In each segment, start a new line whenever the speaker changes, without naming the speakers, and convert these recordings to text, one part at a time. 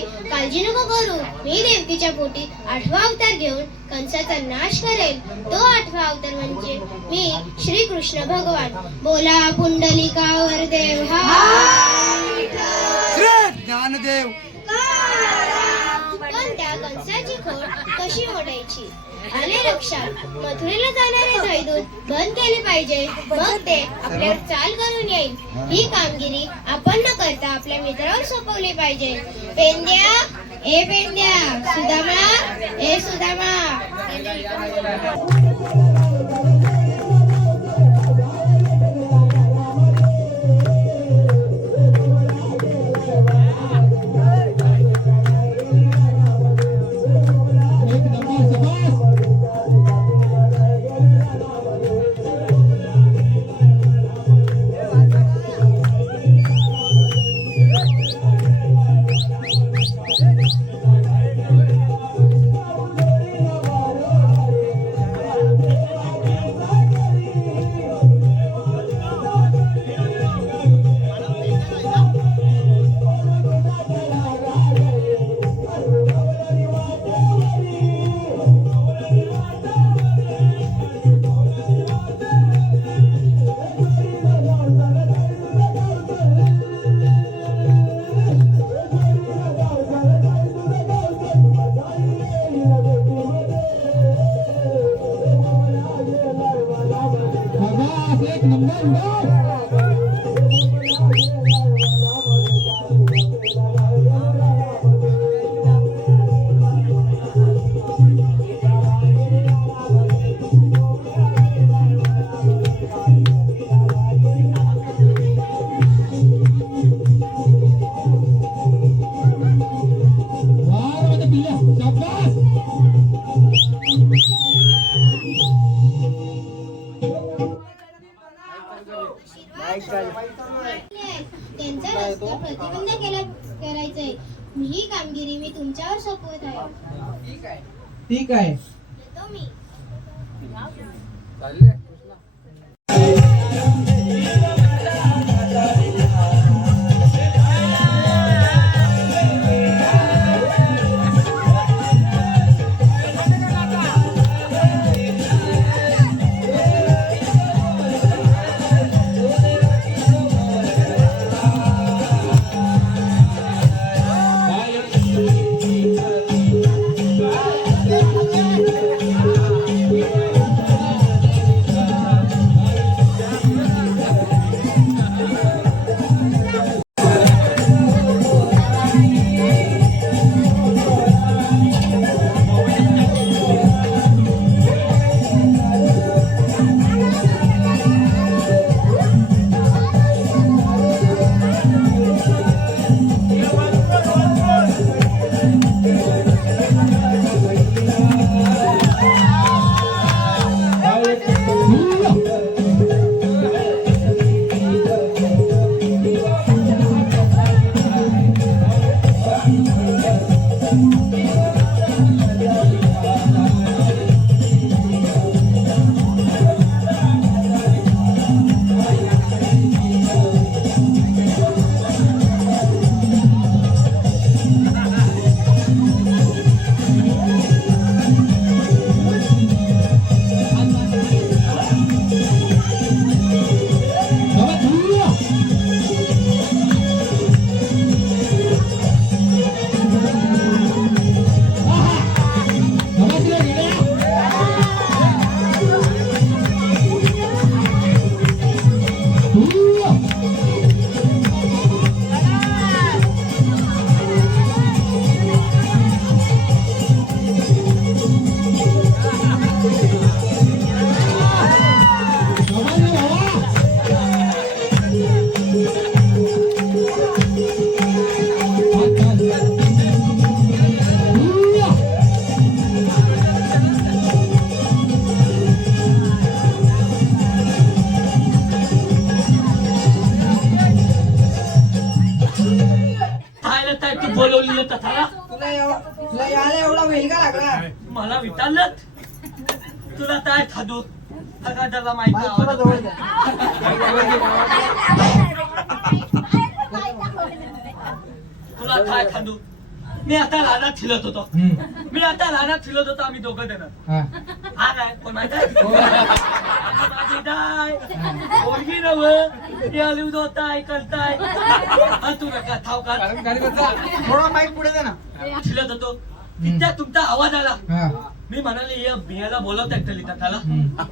काळजी नको करू. मी देवकीच्या पोटी आठवा अवतार घेऊन कंसाचा नाश करेल. तो आठवा अवतार म्हणजे मी श्री कृष्ण भगवान. बोला पुंडलिकावर देव हा.
ज्ञानदेव.
पण त्या कंसाची खोड कशी मोडायची? आले रक्षा. मथुरेला जाणारे जयदूत बंद केले पाहिजे. मग ते आपल्यावर चाल करून येईल. ही कामगिरी आपण न करता आपल्या मित्रावर सोपवली पाहिजे. पेंद्या ए पेंद्या सुदामा ए सुदामा. सोपवत आहे
ठीक आहे.
येतो
तू बोलवलेलं तथाला
तुला एव- तुला यायला एवढा वेळ का लागला.
मला विचारलं? तुला काय खादो? सगळ्याला माहिती
बाई, द्या.
तुला काय खांदू? मी आता रानात फिरत होतो
हम्म.
मी आता रानात फिरत होतो आम्ही दोघं जण
हा.
हा काय कोण माहीत आहे. माझी दाय पोरगी नव ते अलिव होताय करताय हा तू नका ठाव का
थोडा माईक पुढे दे ना
फिरत होतो तिथल्या तुमचा आवाज आला
हा.
मी म्हणाले या बियाला बोलवत आहे त्याला
हम्म.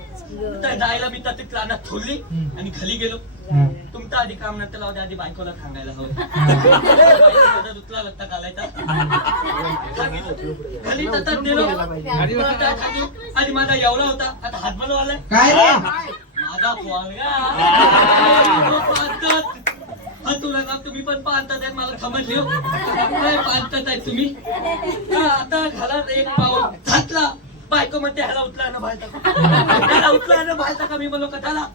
तर जायला मी तर रानात ठेवली
हम्म.
आणि खाली गेलो. तुमचा आधी काम नंतर लावते आधी बायकोला सांगायला हवं. रत्ता घालायचा. खाली तसंच नेलो आणि माझा एवढा होता. आता हात बनवायला
काय रे?
माझा पाहतात. हा तुला ना तुम्ही पण पाहतात आहे मला समजली हो. काय पाहतात आहे तुम्ही. आता घरात एक पाऊल. घातला बायको म्हणते ह्याला उचला ना बाहेर टाका. ह्याला उचला ना बाहेर टाका. मी म्हणलो कथाला.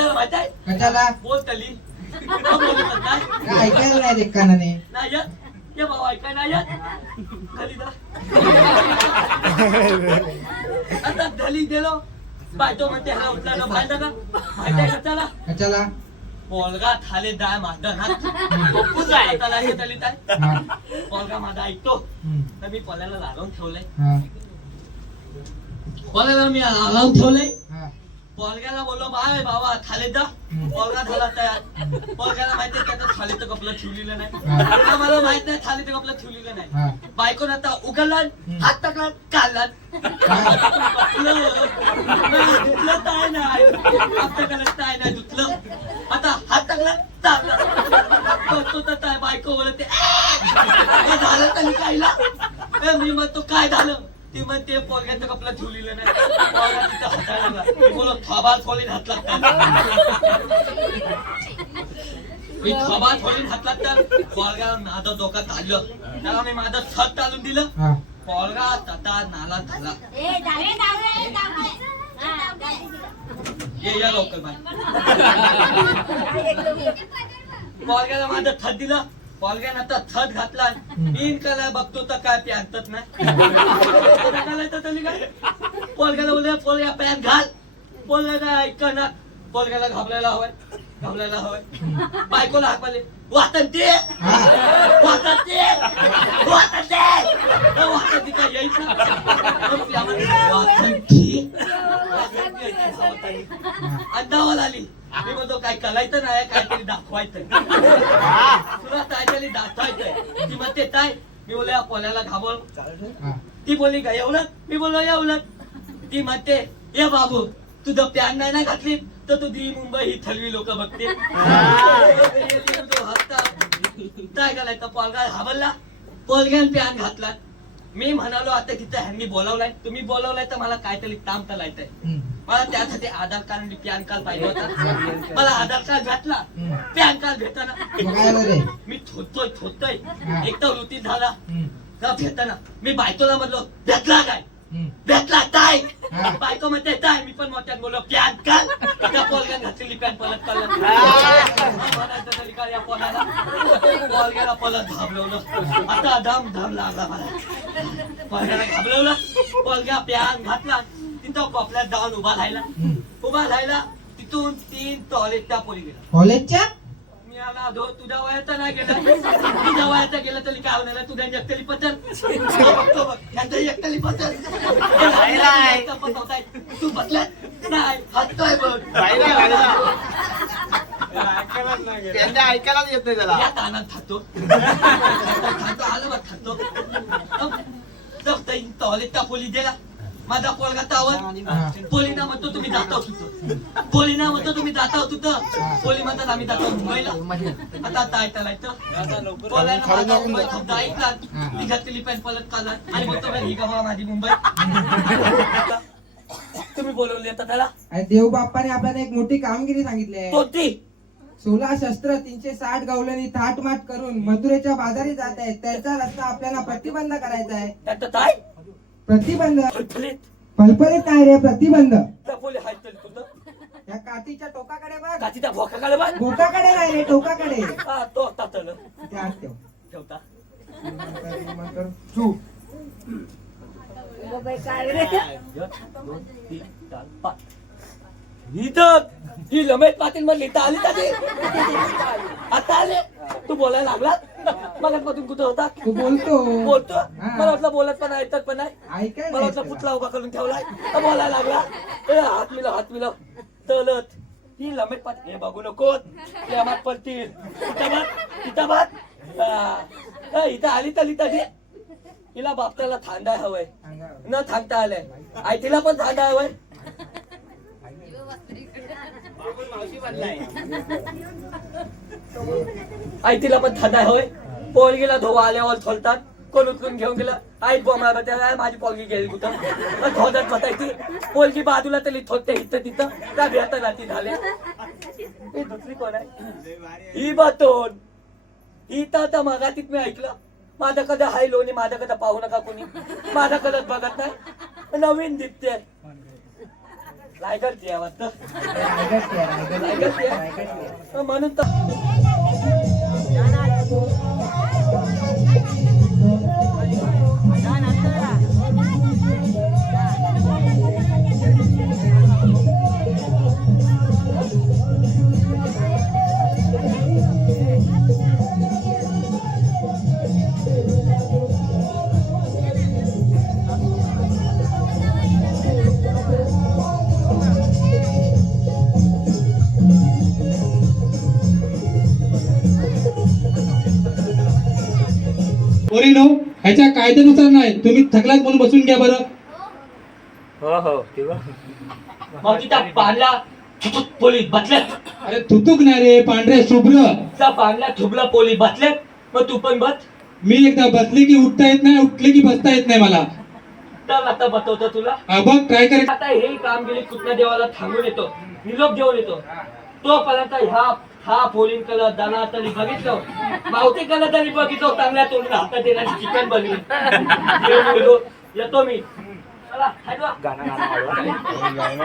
माहीत आहे?
कशाला?
बोल तली बोलू का काय
काय ऐकायला नाही रे कानाने
नाही येत. ये भाऊ ऐकाय नाही येत. खाली जा आता धली गेलो. बायको म्हणते ह्याला उचला ना आहे कथाला
कशाला?
पोलगा थाले दाय माझा हात तुझा ऐकायला हे तली काय
हा.
पोलगा माझा ऐकतो.
हम्म.
तर मी पोल्याला लागून ठेवलंय.
हा.
पोल्याला मी लागून ठेवलंय.
हा.
पोलग्याला बोललो बाय बाबा थाले जा. पोलगा झाला तयार. पोलग्याला माहिती त्याचं थालीचं कपलं ठेवलेलं नाही. आम्हाला माहीत नाही थालीचं कपलं ठेवलेलं नाही.
हा.
बायकोन आता
हम्म.
हात टाकला काढला. धुतलं काय नाही. हात टाकलं काय नाही धुतलं. आता हात टाकला चालला. तर बायको बोलते "ए, झालं कायला ए, मी म्हणतो काय झालं? ती म्हणते पोरग्याचं कपला ठेवलेलं नाही. पोरगा तिथं मी बोलो थोबात खोलीत हात लागतात. मी थोबात खोलीत हात लागतात. पोरगा माझं डोकं चाललं त्याला मी माझं छत चालून दिलं.
हा.
पोरगा तटा नाला झाला. ये या लवकर बाय पोरग्याला माझं छत दिलं. पोरग्यानं आता छत घातला इन कला बघतो तर काय घालायचं तरी काय पोरग्याला बोलले पोरग्या पॅन्ट घाल पोरग्याला ऐकणार पोरग्याला घाबरायला हवंय घाबरायला हवंय बायकोला हाक मारले वाटन ते वाटन ते वाटन ते वाटन ते काय यायचं वाटन ते अंदावर आली मी म्हणतो काय करायचं नाही काहीतरी दाखवायचं. तुला काहीतरी दाखवायचंय. ती म्हणते काय मी बोलले या पोल्याला घाबळ
हा.
ती बोलली का एवढं मी बोललो एवढं ती म्हणते ये बाबू तुझं पॅन नाही ना घातली? तर तुझी मुंबई ही थलवी लोक बघते. काय करायचं पोलगा घाबरला. पोलग्यान पॅन घातला. मी म्हणालो आता तिथं ह्यांनी बोलावलाय. तुम्ही बोलावलाय तर मला काहीतरी काम करायचंय. मला त्यासाठी आधार कार्ड आणि पॅन कार्ड पाहिजे होता. मला आधार कार्ड घातला. पॅन कार्ड भेटाना.
रे?
मी थोडतोय
हा.
एक तर वृत्ती झाला भेटताना मी बायकोला म्हणलो भेटला काय. भेटला काय
हा.
बायको म्हणते काय मी पण मोठ्यात बोललो पॅन कार्ड? त्या पोलग्यान घातलेली पॅन पलट तरी काय या पोलाला पोलग्याला पलट घाबरवलं. आता धाम धाम लागला मला. पोलग्याला घाबरवलं. पोलग्या पॅन घातला. तिथं कोपऱ्यात जाऊन उभा राहिला. उभा राहिला तिथून तीन टॉयलेट त्या पोली गेला.
कॉलेजच्या
मी आला अधो तुझ्या वयाचा नाही गेला. तुझ्या वयाचा गेला तरी काय होणार? तुझ्या एकतरी पचन. यांचं पचन. तू बसला? नाही हसतोय बघ.
त्यांना ऐकायलाच येत नाही त्याला.
या कानात खातो. खातो आलं बघ खातो टॉयलेट त्या पोली गेला. माझा पोरगा तावर पोलीना म्हणतो तुम्ही जाता तिथं. पोलीना म्हणतो तुम्ही जाता तिथं. पोली म्हणतात आम्ही जातो मुंबईला. आता काय चालायचं पोलायला माझा मुंबई शब्द ऐकला. ती घातलेली पॅन्ट पलट काढला. आणि म्हणतो "बरं, ही का बा माझी मुंबई. तुम्ही बोलवली आता त्याला?
आणि देवबाप्पाने आपल्याला एक मोठी कामगिरी सांगितली आहे.
कोणती?
सोळा शस्त्र तीनशे साठ गवलनी थाटमाट करून मथुरेच्या बाजारी जात आहेत. त्याचा रस्ता आपल्याला प्रतिबंध करायचा आहे.
त्यात काय?
प्रतिबंध.
फलफलीत
काय रे प्रतिबंध. या काठीच्या टोकाकडे बघ. बोटाकडे नाही रे टोकाकडे.
हा तो तातलं
ते आत ठेव.
ठेवता.
नंतर चूप
ही रमेश पाटील म्हणली इथं आली का ते? आता आले. तू बोलायला लागला मगाचपासून कुठं होता?
तू बोलतो.
बोलतो. मला वाटलं बोलत पण ऐकत पण नाही मला वाटलं. पुतला उभा करून ठेवलाय. बोलायला लागला. ए, हात मिळव हात मिळव तलत. ही लमेट पाट हे बघू नको. प्रेमात पडतील. इथं बघ इथं आली तर इथं दे हिला बापल्याला थांडाय हवंय. न थांबता आलंय. आई तिला पण थांडाय हवंय आई तिला पण थांडाय होय. पोरगीला धोवा आल्यावर थोलतात. कोण उचलून घेऊन गेलं? आई बोंबला त्याला माझी पोलगी गेली कुठं? मग धोदत बसायची. पोरगी बाजूला तरी थोडते इथं तिथं. त्या भेट राती झाले ही दुसरी कोण आहे? ही बातोन ही तर आता मगातीत मी ऐकलं. माझ्याकडे हाय लोणी माझ्याकडे पाहू नका कोणी. माझ्याकडे बघत नाही. नवीन दिसते. आहे. म्हणून तर
पोरीनो ह्याच्या कायद्यानुसार नाही. तुम्ही थकलात म्हणून बसून घ्या बरं.
मग तिथं पाडला पोलीस बसले
अरे थुतुक नाही रे पांढरे शुभ्र.
पाडला ठुबला पोलीस बसले मग तू पण बस.
मी एकदा बसले की उठता येत नाही उठले की बसता येत नाही मला.
तर आता बसवतो तुला.
हा, बघ ट्राय कर
आता हे कामगिरी कुठल्या देवाला थांबून येतो. निरोप देऊन येतो. तोपर्यंत ह्या हा पोलिंग कलर दाना तरी बघितलं? मावती कलर तरी बघितलं चांगल्या तोंडून हातात देण्याची चिकन बनली. येतो मी. चला, हात.